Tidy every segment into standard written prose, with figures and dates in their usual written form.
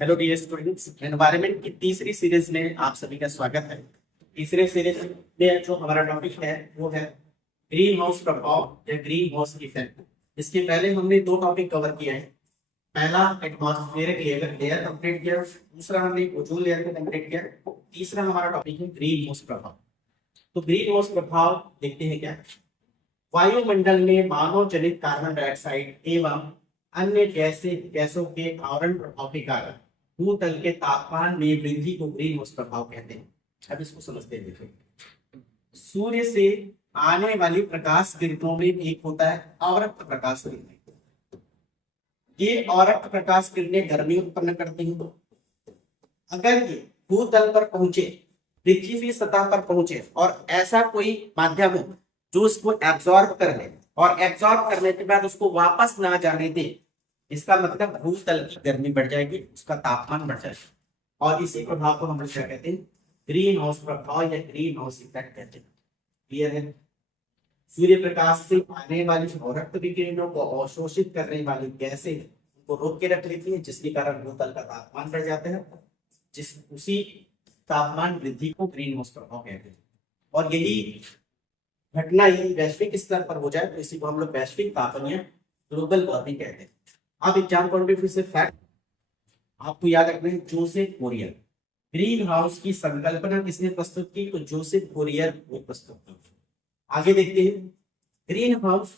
Hello dear students, environment की तीसरी series में आप सभी का स्वागत है। तीसरे सीरीज में जो हमारा टॉपिक है वो है ग्रीन हाउस प्रभाव या ग्रीन हाउस इफेक्ट। इसके पहले हमने दो टॉपिक कवर किए हैं। पहला एटमॉस्फेरिक लेयर कंप्लीट किया, दूसरा हमने ओजोन लेयर को कंप्लीट किया, तीसरा हमारा टॉपिक है ग्रीन हाउस प्रभाव। तो ग्रीन हाउस प्रभाव देखते हैं क्या। वायुमंडल में मानव जनित कार्बन डाइऑक्साइड एवं अन्य गैसों के आवरण प्रभाव के कारण भूतल के तापमान में वृद्धि को ग्रीन हाउस प्रभाव कहते हैं। अब इसको समझते हैं। देखिए, सूर्य से आने वाली प्रकाश किरणों में एक होता है अवरक्त प्रकाश किरणें। ये अवरक्त प्रकाश किरणें गर्मी उत्पन्न करती हैं। अगर ये भूतल पर पहुंचे, पृथ्वी की सतह पर पहुंचे और ऐसा कोई माध्यम हो जो उसको एब्जॉर्ब कर ले और एब्जॉर्ब करने के बाद उसको वापस ना जाने दे, इसका मतलब भूतल की गर्मी बढ़ जाएगी, उसका तापमान बढ़ जाएगा। और इसी प्रभाव को हम लोग क्या कहते हैं, ग्रीन हाउस प्रभाव या ग्रीन हाउस इफेक्ट कहते हैं। क्लियर है। सूर्य प्रकाश से आने वाली अवरक्त विकिरणों को अवशोषित करने वाली गैसें उनको रोक के रख लेती है, जिसके कारण भूतल का तापमान बढ़ जाता है। उसी तापमान वृद्धि को ग्रीन हाउस प्रभाव कहते हैं। और यही घटना यदि वैश्विक स्तर पर हो जाए तो इसी को हम लोग वैश्विक तापन या ग्लोबल वार्मिंग कहते हैं। अब एग्जाम पॉइंट ऑफ व्यू से फैक्ट आपको याद रखना है। जोसेफ फोरियर, ग्रीन हाउस की संकल्पना किसने प्रस्तुत की? तो जोसेफ फोरियर ने प्रस्तुत की। आगे देखते हैं, ग्रीन हाउस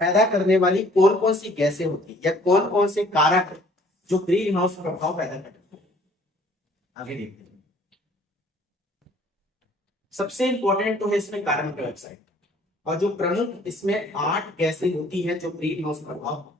पैदा करने वाली कौन कौन सी गैसें होती है या कौन कौन से कारक जो ग्रीन हाउस प्रभाव पैदा करते हैं। आगे देखते हैं। सबसे इंपॉर्टेंट तो है इसमें कार्बन डाइऑक्साइड, और जो प्रमुख इसमें 8 गैसें होती हैं जो ग्रीन हाउस प्रभाव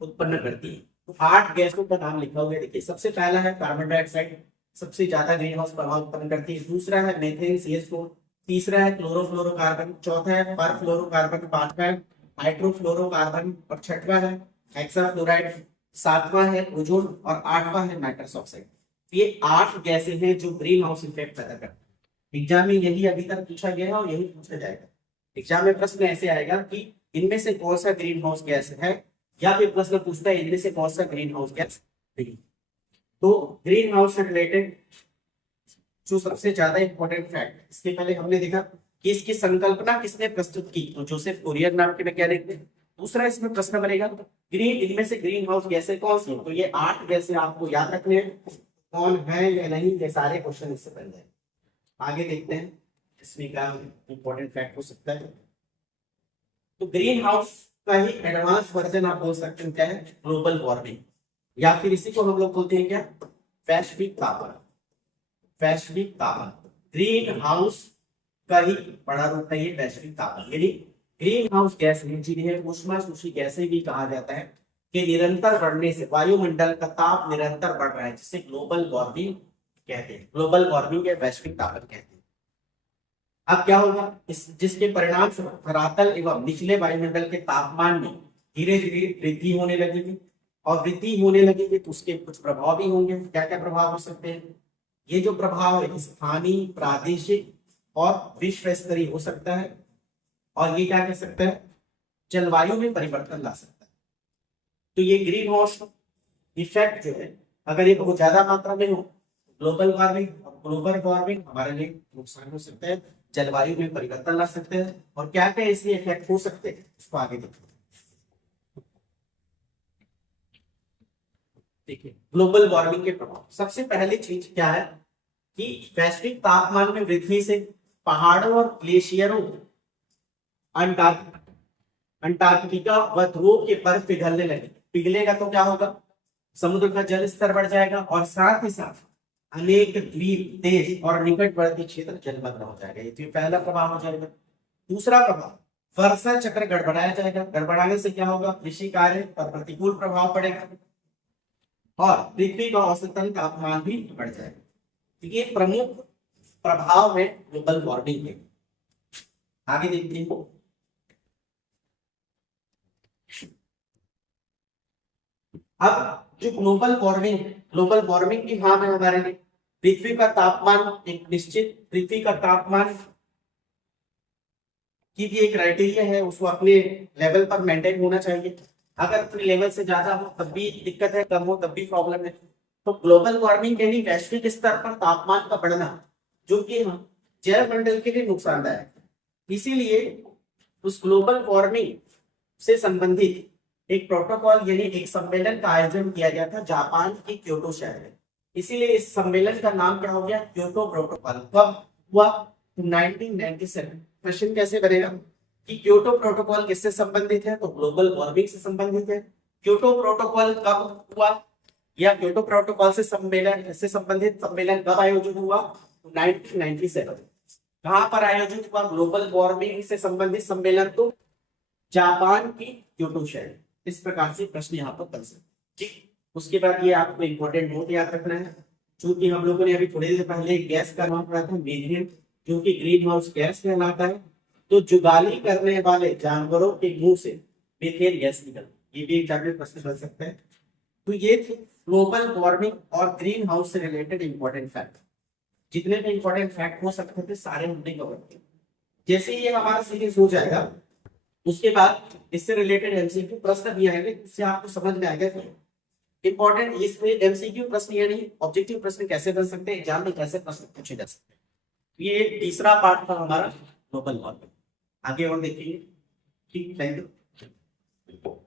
उत्पन्न करती है। तो 8 गैसों का नाम लिखा हुआ है। देखिए, सबसे पहला है कार्बन डाइऑक्साइड, सबसे ज्यादा ग्रीन हाउस प्रभाव उत्पन्न करती है। दूसरा है मीथेन CH4, तीसरा है क्लोरोफ्लोरोकार्बन, चौथा है परफ्लोरोकार्बन, पांचवा है हाइड्रोफ्लोरोकार्बन और छठवा है हेक्साफ्लोराइड, सातवां है ओजोन और आठवां है नाइट्रस ऑक्साइड। ये 8 गैसें हैं जो ग्रीन हाउस इफेक्ट पैदा करती है। एग्जाम में यही अभी तक पूछा गया है और यही पूछा जाएगा। एग्जाम में प्रश्न ऐसे आएगा कि इनमें से कौन सा ग्रीन हाउस गैस है, या फिर प्रश्न पूछता है इनमें से कौन सा ग्रीन हाउस गैस नहीं। तो ग्रीन हाउस से रिलेटेड जो सबसे ज्यादा इंपॉर्टेंट फैक्ट, इसके पहले हमने देखा कि इसकी संकल्पना किसने प्रस्तुत की, तो जोसेफ फोरियर नाम के वैज्ञानिक ने। दूसरा इसमें प्रश्न बनेगा इनमें से ग्रीन हाउस गैसें कौन सी, तो ये 8 गैसें आपको याद रखने हैं, कौन है या नहीं, ये सारे क्वेश्चन इससे बन जाए। आगे देखते हैं इसमें क्या इंपॉर्टेंट फैक्ट हो सकता है। तो ग्रीन हाउस का ही एडवांस वर्जन आप बोल सकते हैं क्या है, ग्लोबल वार्मिंग, या फिर इसी को हम लोग बोलते हैं क्या, वैश्विक तापन। वैश्विक तापन ग्रीन हाउस का ही बड़ा रूप है ये वैश्विक तापन। यानी ग्रीन हाउस गैस जिन्हें ऊष्माशोषी गैसें भी कहा जाता है कि निरंतर बढ़ने से वायुमंडल का ताप निरंतर बढ़ रहा है, जिसे ग्लोबल वार्मिंग कहते हैं। ग्लोबल वार्मिंग या वैश्विक तापन कहते हैं। अब क्या होगा, जिसके परिणाम से धरातल एवं निचले वायुमंडल के तापमान में धीरे धीरे वृद्धि होने लगेगी, और वृद्धि होने लगेगी तो उसके कुछ प्रभाव भी होंगे। क्या क्या प्रभाव हो सकते हैं? ये जो प्रभाव है स्थानीय, प्रादेशिक और विश्व स्तरीय हो सकता है। और ये क्या कह सकता है, जलवायु में परिवर्तन ला सकता है। तो ये ग्रीन हाउस इफेक्ट जो है, अगर ये बहुत ज्यादा मात्रा में हो, ग्लोबल वार्मिंग हमारे लिए नुकसान हो सकता है, जलवायु में परिवर्तन ला सकते हैं। और क्या क्या इसके इफेक्ट हो सकते हैं उसको आगे देखते हैं। देखिए, ग्लोबल वार्मिंग के प्रभाव, सबसे पहली चीज क्या है कि वैश्विक तापमान में वृद्धि से पहाड़ों और ग्लेशियरों, अंटार्कटिका व ध्रुव के बर्फ पिघलने लगे। पिघलेगा तो क्या होगा, समुद्र का जल स्तर बढ़ जाएगा, और साथ ही साथ अनेक द्वीप, देश और निकटवर्ती क्षेत्र जलमग्न हो जाएगा। ये तो पहला प्रभाव हो जाएगा। दूसरा प्रभाव, वर्षा चक्र गड़बड़ाया जाएगा। गड़बड़ाने से क्या होगा, कृषि कार्य पर प्रतिकूल प्रभाव पड़ेगा और पृथ्वी का औसतन तापमान भी बढ़ जाएगा। तो ये प्रमुख प्रभाव है ग्लोबल वार्मिंग के। आगे देखते हैं। अब जो ग्लोबल वार्मिंग की हाँ है हमारे लिए, पृथ्वी का तापमान एक निश्चित, पृथ्वी का तापमान की भी एक क्राइटेरिया है, उसको अपने लेवल पर मेंटेन होना चाहिए। अगर अपने लेवल से ज्यादा हो तब भी दिक्कत है, कम हो तब भी प्रॉब्लम है। तो ग्लोबल वार्मिंग यानी वैश्विक स्तर पर तापमान का बढ़ना, जो कि जैव मंडल के लिए नुकसानदायक है। इसीलिए उस ग्लोबल वार्मिंग से संबंधित एक प्रोटोकॉल यानी एक सम्मेलन का आयोजन किया गया था जापान के क्योटो शहर में। इसीलिए इस सम्मेलन का नाम क्या हो गया, क्योटो प्रोटोकॉल। कब हुआ, 1997। क्वेश्चन कैसे बनेगा कि क्योटो प्रोटोकॉल किससे संबंधित है, तो ग्लोबल वार्मिंग से संबंधित है। क्योटो प्रोटोकॉल कब हुआ, या क्योटो प्रोटोकॉल से संबंधित सम्मेलन कब आयोजित हुआ, 1997। कहां पर आयोजित हुआ ग्लोबल वार्मिंग से संबंधित सम्मेलन, तो जापान की क्योटो शहर। इस प्रकार से प्रश्न यहाँ पर बन सकते, ठीक। उसके बाद ये आपको इंपॉर्टेंट नोट याद रखना है, क्योंकि हम लोगों ने अभी थोड़ी देर पहले गैस का नाम पढ़ा था मीथेन, जो कि ग्रीन हाउस गैस कहलाता है। तो जुगाली करने वाले जानवरों के मुंह से मीथेन गैस निकलती, ये भी एक जाकर प्रश्न बन सकता है। तो ये थे ग्लोबल वार्मिंग और ग्रीन हाउस से रिलेटेड इंपॉर्टेंट फैक्ट। जितने भी इंपॉर्टेंट फैक्ट हो सकते थे सारे हमने कवर किए। जैसे ये हमारा सीरीज हो जाएगा, उसके बाद इससे रिलेटेड एमसीक्यू प्रश्न भी आएंगे, इससे आपको समझ में आएगा कि इंपॉर्टेंट इसमें एमसीक्यू प्रश्न यानी ऑब्जेक्टिव प्रश्न कैसे बन सकते हैं, एग्जाम में कैसे प्रश्न पूछे जा सकते हैं। ये तीसरा पार्ट था हमारा ग्लोबल वार्मिंग। आगे और देखेंगे, ठीक, थैंक यू।